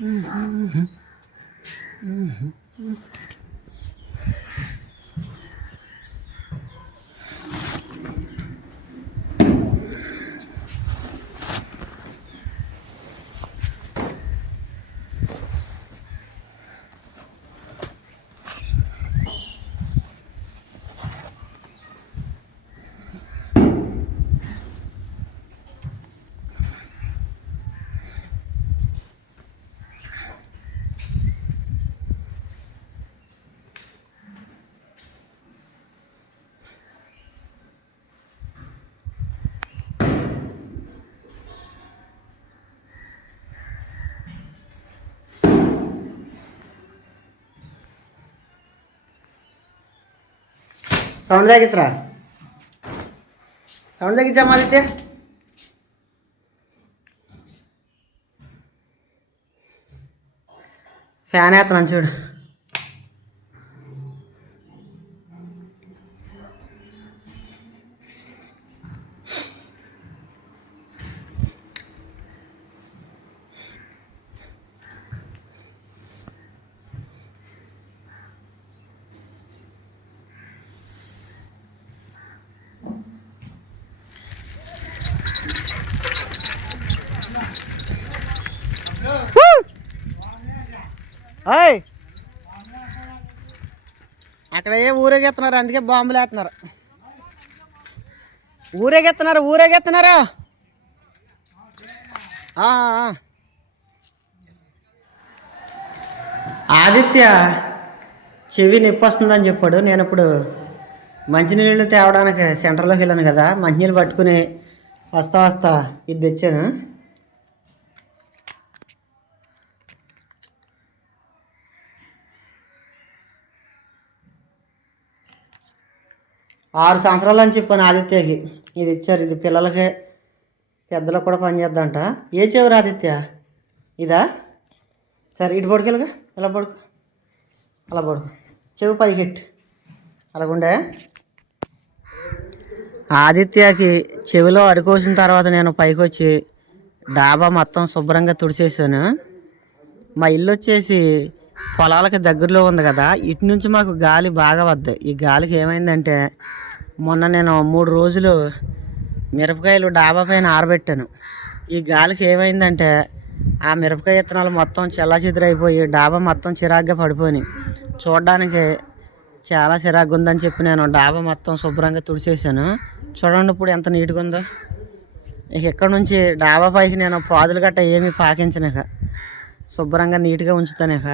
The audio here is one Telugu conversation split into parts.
Mm-hmm. సౌండ్ తగ్గించరా? సౌండ్ తగ్గించమ్మా ఆదిత్య. ఫ్యాన్ వేస్తున్నాను చూడు. ఓయ్ అక్కడ ఏ ఊరేగెత్తున్నారు? అందుకే బాంబులు వేస్తున్నారు. ఊరేగెత్తున్నారు ఊరేగెత్తున్నారు. ఆదిత్య చెవి నొప్పి వస్తుందని చెప్పాడు. నేను ఇప్పుడు మంచినీళ్ళు తేవడానికి సెంటర్లోకి వెళ్ళాను కదా మంచినీళ్ళు పట్టుకుని వస్తా వస్తా ఇది తెచ్చాను. ఆరు సంవత్సరాలు అని చెప్పాను ఆదిత్యకి. ఇది ఇచ్చారు. ఇది పిల్లలకి పెద్దలకు కూడా పనిచేద్దంట ఏ చెవురు ఆదిత్య? ఇదా? సరే ఇటు పడుకెళ్ళగా ఇలా పడుకో. అలా పడుకో. చెవు పైకి అలాగుండే? ఆదిత్యకి చెవిలో అరికోసిన తర్వాత నేను పైకి వచ్చి డాబా మొత్తం శుభ్రంగా తుడిచేసాను. మా ఇల్లు వచ్చేసి పొలాలకి దగ్గరలో ఉంది కదా ఇటు నుంచి మాకు గాలి బాగా వద్దు. ఈ గాలికి ఏమైందంటే మొన్న నేను మూడు రోజులు మిరపకాయలు డాబా పైన ఆరబెట్టాను. ఈ గాలికి ఏమైందంటే ఆ మిరపకాయ విత్తనాలు మొత్తం చెల్లాచెదురైపోయి డాబా మొత్తం చిరాగ్గా పడిపోయి చూడడానికి చాలా చిరాగ్గా ఉందని చెప్పి నేను డాబా మొత్తం శుభ్రంగా తుడిచేసాను చూడండి ఇప్పుడు ఎంత నీట్గా ఉందో. ఇక ఇక్కడ నుంచి డాబా పైకి నేను పాదులు గట్ట ఏమీ పాకించనిక శుభ్రంగా నీట్గా ఉంచుతానిక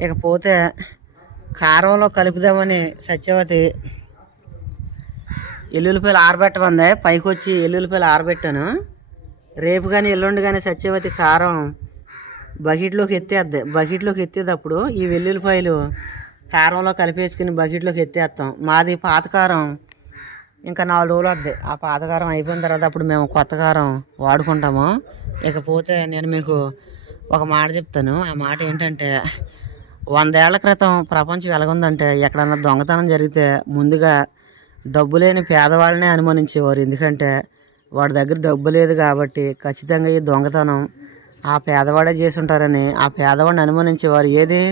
ఇకపోతే కారంలో కలుపుదామని సత్యవతి ఎల్లుల్లిపాయలు ఆరబెట్టమంది. పైకి వచ్చి ఎల్లుల్లిపాయలు ఆరబెట్టాను. రేపు కానీ ఎల్లుండి కానీ సత్యవతి కారం బకెట్లోకి ఎత్తేద్ది. బకెట్లోకి ఎత్తేటప్పుడు ఈ వెల్లుల్లిపాయలు కారంలో కలిపేసుకుని బకెట్లోకి ఎత్తేస్తాం. మాది పాతకారం. ఇంకా నాలుగు రోజులు వద్ది ఆ పాత కారం అయిపోయిన తర్వాత అప్పుడు మేము కొత్త కారం వాడుకుంటాము. ఇకపోతే నేను మీకు ఒక మాట చెప్తాను. ఆ మాట ఏంటంటే వందేళ్ళ క్రితం ప్రపంచం ఎలాగుందంటే ఎక్కడన్నా దొంగతనం జరిగితే ముందుగా డబ్బు లేని పేదవాళ్ళనే అనుమానించేవారు. ఎందుకంటే వాడి దగ్గర డబ్బు లేదు కాబట్టి ఖచ్చితంగా ఈ దొంగతనం ఆ పేదవాడే చేసి ఉంటారని ఆ పేదవాడిని అనుమానించేవారు. ఏది?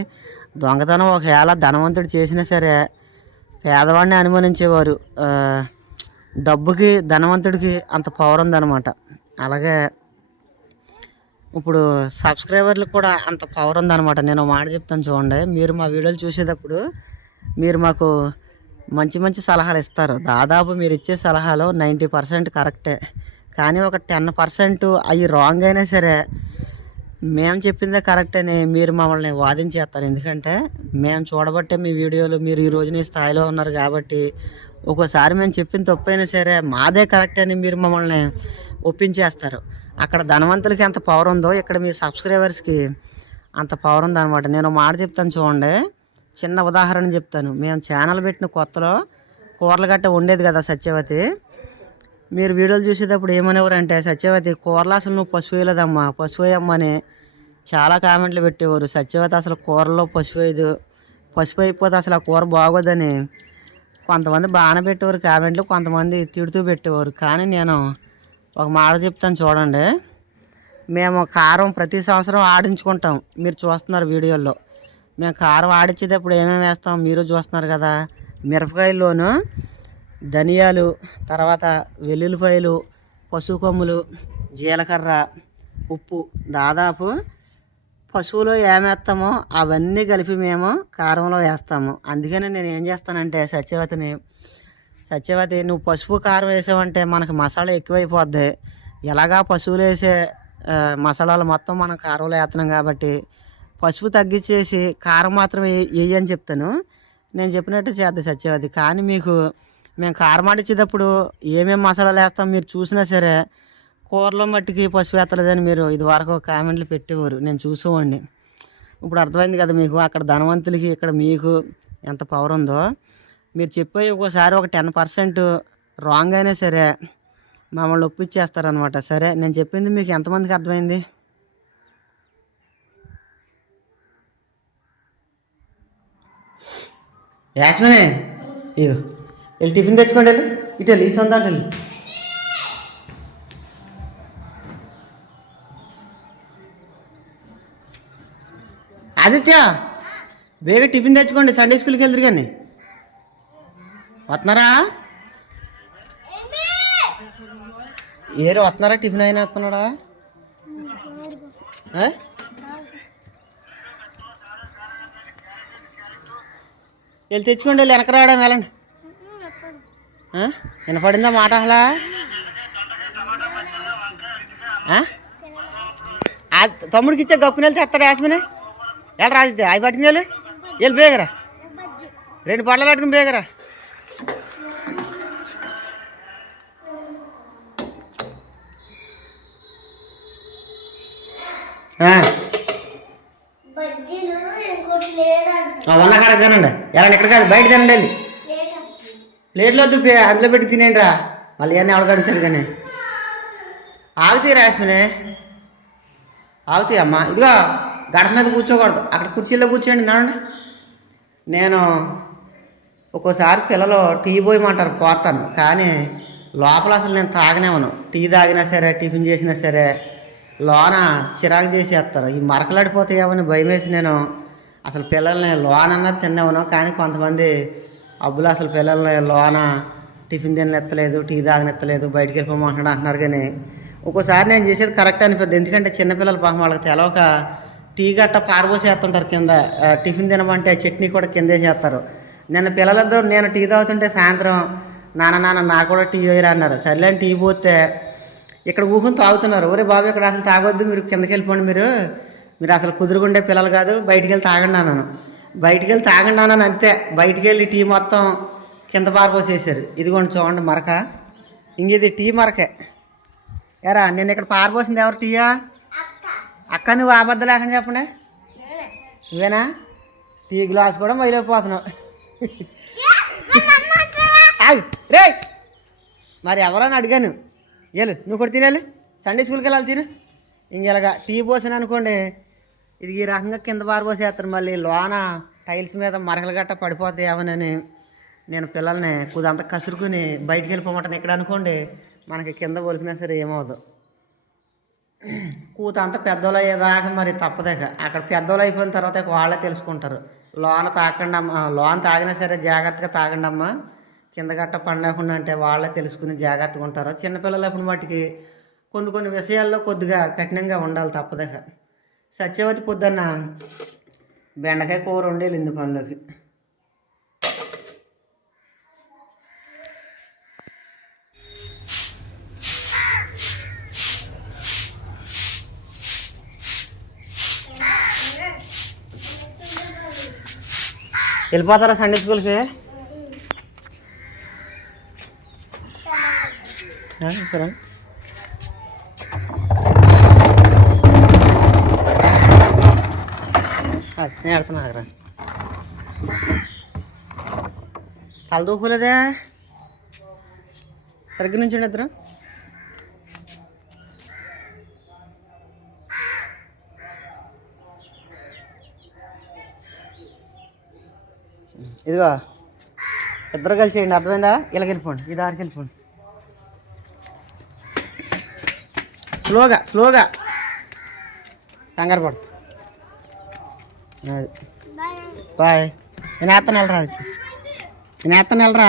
దొంగతనం ఒకవేళ ధనవంతుడు చేసినా సరే పేదవాడిని అనుమానించేవారు. డబ్బుకి ధనవంతుడికి అంత పవర్ ఉందన్నమాట. అలాగే ఇప్పుడు సబ్స్క్రైబర్లు కూడా అంత పవర్ ఉందన్నమాట. నేను మాట చెప్తాను చూడండి. మీరు మా వీడియోలు చూసేటప్పుడు మీరు మాకు మంచి మంచి సలహాలు ఇస్తారు. దాదాపు మీరు ఇచ్చే సలహాలు నైంటీ పర్సెంట్ కరెక్టే. కానీ ఒక టెన్ పర్సెంట్ అవి రాంగ్ అయినా సరే మేము చెప్పిందే కరెక్ట్ అని మీరు మమ్మల్ని వాదించేస్తారు. ఎందుకంటే మేము చూడబట్టే మీ వీడియోలు మీరు ఈ రోజున ఈ స్థాయిలో ఉన్నారు కాబట్టి ఒక్కోసారి మేము చెప్పిన తప్పు అయినా సరే మాదే కరెక్ట్ అని మీరు మమ్మల్ని ఒప్పించేస్తారు. అక్కడ ధనవంతులకి ఎంత పవర్ ఉందో ఇక్కడ మీ సబ్స్క్రైబర్స్కి అంత పవర్ ఉందన్నమాట. నేను మాట చెప్తాను చూడండి. చిన్న ఉదాహరణ చెప్తాను. మేము ఛానల్ పెట్టిన కొత్తలో కూరలు గట్ట ఉండేది కదా సత్యవతి. మీరు వీడియోలు చూసేటప్పుడు ఏమనేవారంటే సత్యవతి కూరలు అసలు నువ్వు పసుపు వేయలేదమ్మా పసుపు వేయమ్మని చాలా కామెంట్లు పెట్టేవారు. సత్యవతి అసలు కూరలో పసుపు వేయదు పసుపు అయిపోతే అసలు ఆ కూర బాగోదని కొంతమంది బాగానే పెట్టేవారు కామెంట్లు కొంతమంది తిడుతూ పెట్టేవారు. కానీ నేను ఒక మాట చెప్తాను చూడండి. మేము కారం ప్రతి సంవత్సరం ఆడించుకుంటాం. మీరు చూస్తున్నారు వీడియోల్లో. మేము కారం ఆడించేటప్పుడు ఏమేమి వేస్తాం మీరు చూస్తున్నారు కదా. మిరపకాయల్లోనూ ధనియాలు తర్వాత వెల్లుల్లిపాయలు పసుపు కొమ్ములు జీలకర్ర ఉప్పు దాదాపు పశువులో ఏమేస్తామో అవన్నీ కలిపి మేము కారంలో వేస్తాము. అందుకని నేను ఏం చేస్తానంటే సత్యవతిని సత్యవతి నువ్వు పసుపు కారం వేసావంటే మనకు మసాలా ఎక్కువైపోద్ది. ఎలాగా పశువులు వేసే మసాలాలు మొత్తం మనం కారంలో వేస్తున్నాం కాబట్టి పసుపు తగ్గించేసి కారం మాత్రం వేయి అని చెప్తాను. నేను చెప్పినట్టు చేద్దాం సత్యవతి. కానీ మీకు మేము కారం ఆడిచ్చేటప్పుడు ఏమేమి మసాలాలు వేస్తాం మీరు చూసినా సరే కూరలో మట్టికి పసుపు వేస్తలేదని మీరు ఇదివరకు కామెంట్లు పెట్టేవారు. నేను చూసేవాడిని. ఇప్పుడు అర్థమైంది కదా మీకు అక్కడ ధనవంతులకి ఇక్కడ మీకు ఎంత పవర్ ఉందో. మీరు చెప్పే ఒకసారి ఒక టెన్ పర్సెంట్ రాంగ్ అయినా సరే మమ్మల్ని ఒప్పించేస్తారనమాట సరే నేను చెప్పింది మీకు ఎంతమందికి అర్థమైంది? యాస్మినే ఇగో వెళ్ళి టిఫిన్ తెచ్చుకోండి వెళ్ళి. ఇటు వెళ్ళి ఈ సొంత వెళ్ళి. ఆదిత్య వేగ టిఫిన్ తెచ్చుకోండి సండే స్కూల్కి వెళ్తారు కానీ. వస్తున్నారా? ఏరు వస్తున్నారా టిఫిన్ అయినా వస్తున్నాడా? వెళ్ళి తెచ్చుకోండి వెళ్ళి వెనక రావడం వెళ్ళండి? వినపడిందా మాట అసలా? తమ్ముడికి ఇచ్చే గప్పుని వెళ్తే ఎత్తాడు యాస్మిని? ఎలా రాజితే అవి పట్టుకుని వెళ్ళి. వెళ్ళి బేగరా. రెండు పళ్ళలు పట్టుకుని బేగరా. ఉన్న కాడ తినండి. ఎలా ఇక్కడ కాదు బయట తినండి వెళ్ళి. లేదంట. ప్లేట్లో వద్దు అందులో పెట్టి తినేయండి రా మళ్ళీ అన్నీ ఎవడ కడుగుతాడు కానీ. ఆగుతాయి రాస్మినే ఆగుతాయి అమ్మా. ఇదిగో గడప మీద కూర్చోకూడదు. అక్కడ కుర్చీలో కూర్చోండి నాన్న నేను ఒక్కోసారి పిల్లలు టీ పోయమంటారు పోతాను. కానీ లోపల అసలు నేను తాగనేవను టీ తాగినా సరే టిఫిన్ చేసినా సరే లోన చిరాకు చేసేస్తారు. ఈ మరకలాడిపోతాయేమని భయం వేసి నేను అసలు పిల్లల్ని లోన అన్నది తినేవను కానీ కొంతమంది అబ్బులు అసలు పిల్లల్ని లోన టిఫిన్ తినెత్తలేదు టీ తాగనెత్తలేదు బయటికి వెళ్ళిపోమంటున్నాడు అంటున్నారు కానీ ఒక్కోసారి నేను చేసేది కరెక్ట్ అనిపిస్తుంది ఎందుకంటే చిన్నపిల్లలు పాపం వాళ్ళకి తెలవక టీ గట్ట పారబోసేస్తుంటారు కింద టిఫిన్ తినమంటే చట్నీ కూడా కిందే చేస్తారు నిన్న పిల్లలిద్దరూ నేను టీ తాగుతుంటే సాయంత్రం నాన్న నాన్న నాకు కూడా టీ వేయరా అన్నారు. సర్లే అని టీ పోతే ఇక్కడ ఊహుని తాగుతున్నారు. ఒరే బాబు ఇక్కడ అసలు తాగొద్దు మీరు కిందకి వెళ్ళిపోండి మీరు. మీరు అసలు కుదురుకుండే పిల్లలు కాదు బయటికి వెళ్ళి తాగండి అన్నాను. బయటికి వెళ్ళి తాగండి అన్నాను అంతే. బయటికి వెళ్ళి టీ మొత్తం కింద పారపోసేసారు ఇదిగోండి చూడండి మరక. ఇంక ఇది టీ మరకే. ఎరా నేను ఇక్కడ పారపోసింది ఎవరు టీయా? అక్క నువ్వు ఆబద్ద లేకుండా చెప్పండి. నువ్వేనా? టీ గ్లాస్ కూడా? ఆగు. రే మరి ఎవరని అడిగాను. ఏలు నువ్వు కూడా తినాలి? సండే స్కూల్కి వెళ్ళాలి తిను ఇంక ఇలాగా టీ పోసాను అనుకోండి ఇది ఈ రకంగా కింద పారిపోసేస్తారు మళ్ళీ లోన టైల్స్ మీద మరకలు గట్ట పడిపోతాయి ఏమనని నేను పిల్లల్ని కుదంతా కసురుకుని బయటికి వెళ్ళిపోమంటాను. ఇక్కడ అనుకోండి మనకి కింద ఒలికినా సరే ఏమవుదు కూత అంతా పెద్దోళ్ళు అయ్యేదాకా మరి తప్పదేక అక్కడ పెద్దోళ్ళు అయిపోయిన తర్వాత వాళ్ళే తెలుసుకుంటారు. లోన తాకండి అమ్మ లోన తాగినా సరే జాగ్రత్తగా తాగండి అమ్మా కింద గట్ట పండకుండా అంటే వాళ్ళే తెలుసుకుని జాగ్రత్తగా ఉంటారు. చిన్నపిల్లలు అప్పుడు మట్టుకి కొన్ని కొన్ని విషయాల్లో కొద్దిగా కఠినంగా ఉండాలి తప్పదేక సత్యవతి పొద్దున్న బెండకాయ కూర వండేలింది వెళ్ళింది పనిలోకి. వెళ్ళిపోతారా సండే స్కూల్కి? సరే. నేను వెళ్తున్నా అక్కడ తల దూకోలేదే? దగ్గర నుంచి ఇద్దరు. ఇదిగో ఇద్దరు కలిసి చేయండి. అర్థమైందా? ఇలాగ వెళ్ళిపోండి. ఈ దారికి వెళ్ళిపోండి. స్లోగా స్లోగా. కంగారు పడు. బాయ్. నేను వేస్తాను వెళ్ళరా. నేను వేస్తాను వెళ్ళరా.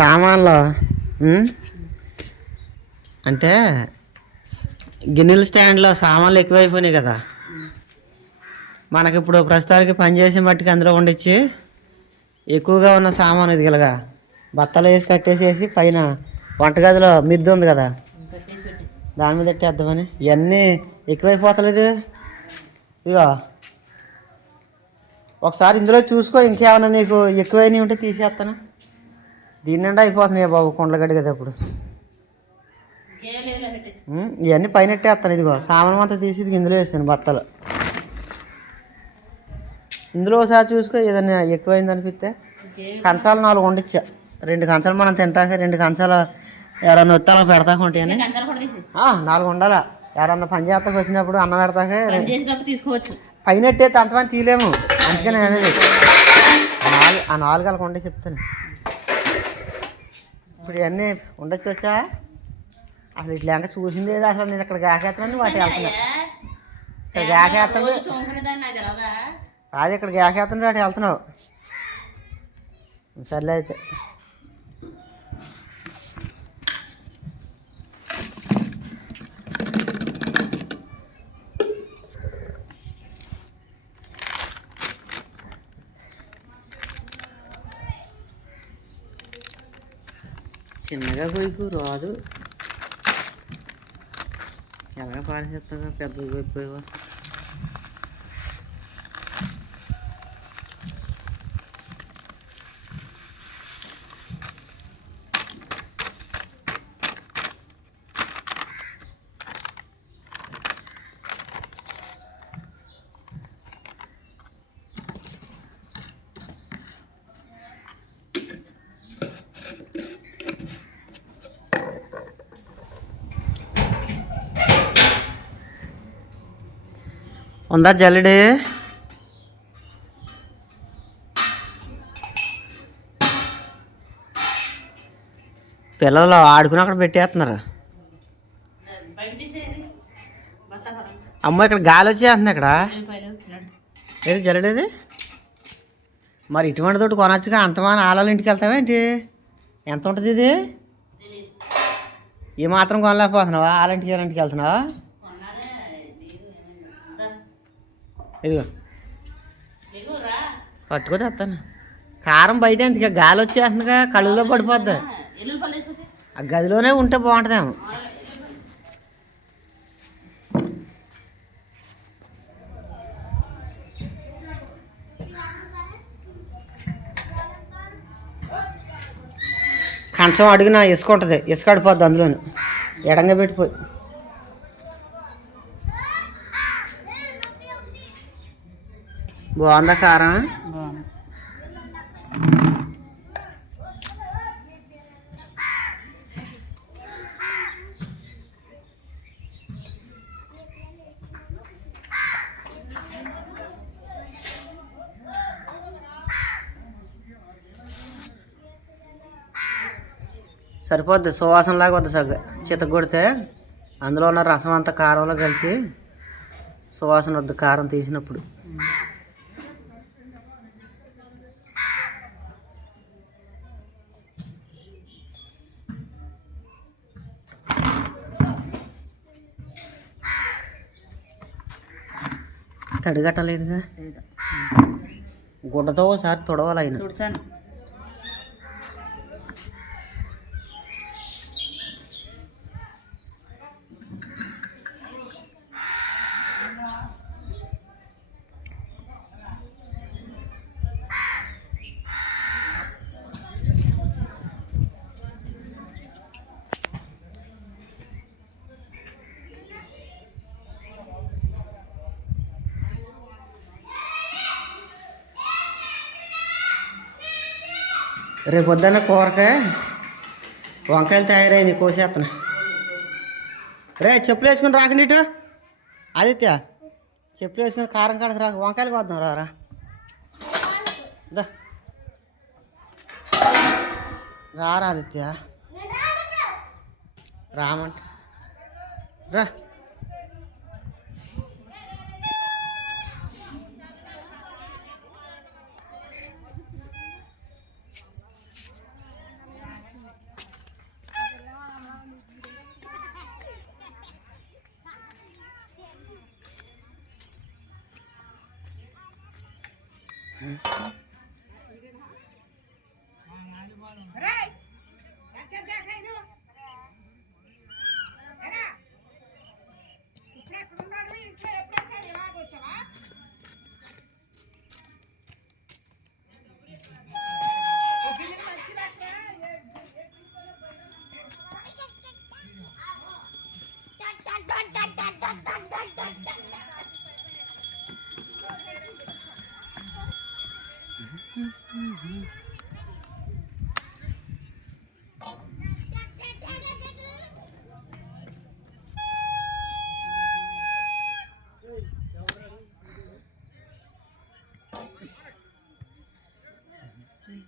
సామాన్లు అంటే గిన్నెల స్టాండ్లో సామాన్లు ఎక్కువైపోయినాయి కదా. మనకి ఇప్పుడు ప్రస్తుతానికి పనిచేసే మట్టికి అందులో వండించి ఎక్కువగా ఉన్న సామాన్ ఇది గలగా బత్తలు వేసి కట్టేసేసి పైన వంటగదిలో మిద్దు ఉంది కదా. దాని మీద పెట్టేద్దామని ఇవన్నీ ఎక్కువైపోతలేదు. ఇదిగో. ఒకసారి ఇందులో చూసుకో ఇంకేమైనా నీకు ఎక్కువైనవి ఉంటే తీసేస్తాను దీని నిండా అయిపోతున్నాయి బాబు కొండలగడ్డ కదా ఇప్పుడు ఇవన్నీ పైన వేస్తాను ఇదిగో. సామాన్ అంతా తీసి ఇది ఇందులో వేసాను బత్తలు ఇందులో ఒకసారి చూసుకో ఏదైనా ఎక్కువైంది అనిపిస్తే. కంచాలు నాలుగు వండిచ్చా. రెండు కంచాలు మనం తింటాక రెండు కంచాలు ఎవరన్నా వస్తాలో పెడతాక ఉంటాయని నాలుగు ఉండాలా ఎవరన్నా పని చేస్తాక వచ్చినప్పుడు అన్నం పెడతాక రెండు- తీసుకోవచ్చు పైన ఎట్టేస్తే అంతమంది తీయలేము. అందుకని అనేది. ఆ నాలుగు ఆ నాలుగు అలా ఉండే చెప్తాను. ఇప్పుడు ఇవన్నీ ఉండొచ్చు వచ్చా? అసలు ఇట్లా ఇంకా చూసింది లేదు అసలు నేను ఇక్కడ గాకేస్తాను వాటి వెళ్తున్నా. ఇక్కడ గాకేస్తాను అది ఇక్కడ గాకేస్తాను వాటి వెళ్తున్నావు. సర్లే అయితే. చిన్నగా పోయికు రాదు. ఎలాగ పారేసేస్తావా? పెద్దగా పోయిపోయావా? ఉందా జల్లెడే? పిల్లలు ఆడుకుని అక్కడ పెట్టేస్తున్నారు. అమ్మో ఇక్కడ గాలి వచ్చేస్తుంది ఇక్కడ. ఏది జల్లెడేది మరి ఇటువంటి తోటి కొనొచ్చుగా అంతమాన ఆలాల ఇంటికి వెళ్తావా ఏంటి? ఎంత ఉంటుంది ఇది? ఏ మాత్రం కొనలేకపోతున్నావా? ఆలంటికి ఇంటికి వెళ్తున్నావా? ఇదిగో. పట్టుకో తెస్తాను కారం బయట ఎందుకు? గాలి వచ్చేస్తుందిగా కళ్ళులో పడిపోద్ది. ఆ గదిలోనే ఉంటే బాగుంటుందేమో. కంచం అడిగిన ఇసుక ఉంటుంది. ఇసుక అడిపోద్ది అందులోని. ఎడంగా పెట్టిపోయి బాగుందా కారం? సరిపోద్ది సువాసన లాగా వద్ద సగ్గ చిత కొడితే అందులో ఉన్న రసం అంతా కారంలో కలిసి సువాసన వద్దు కారం తీసినప్పుడు. తడిగట్టలేదుగా. గుడ్డతో ఒకసారి తొడవాలి ఆయన. రేపు పొద్దున్న కూరకాయ వంకాయలు తయారైంది కోసేస్తున్నా రే చెప్పులు వేసుకుని రాక నీటు ఆదిత్య చెప్పులు వేసుకుని కారం కాడకు రాక వంకాయలు కోద్దాం రారా రారా ఆదిత్య. రామంట. రా.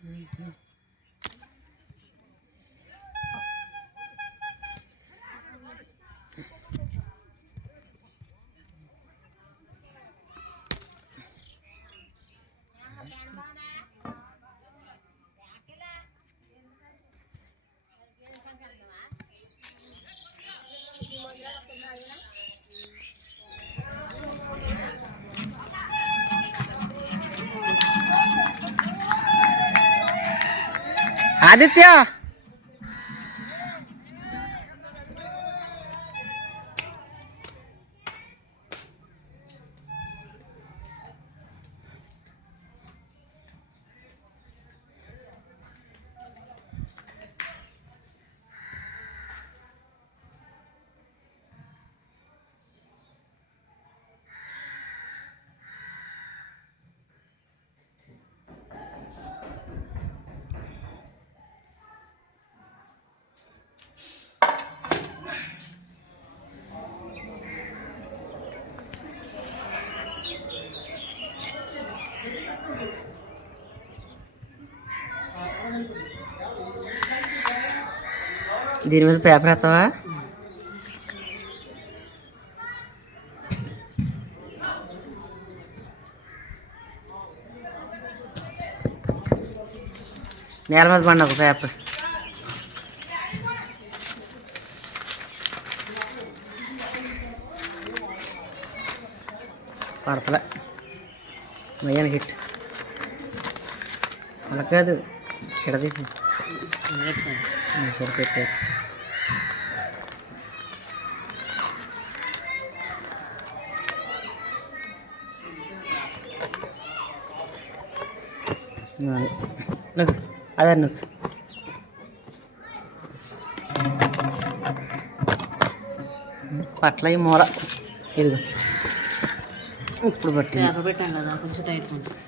嗯不 ఆదిత్య దీని మీద పేపర్ ఎత్తావా నేల మీద పండి ఒక పేపర్ పడతలే మయ్యాను హిట్ అలా కాదు ఇక్కడ తీసి. సరిపెట్టారు అదే. నువ్వు. పట్ల ఈ మూల ఇదిగో. ఇప్పుడు పట్టి పెట్టాను కదా కొంచెం టైట్ ఉంటుంది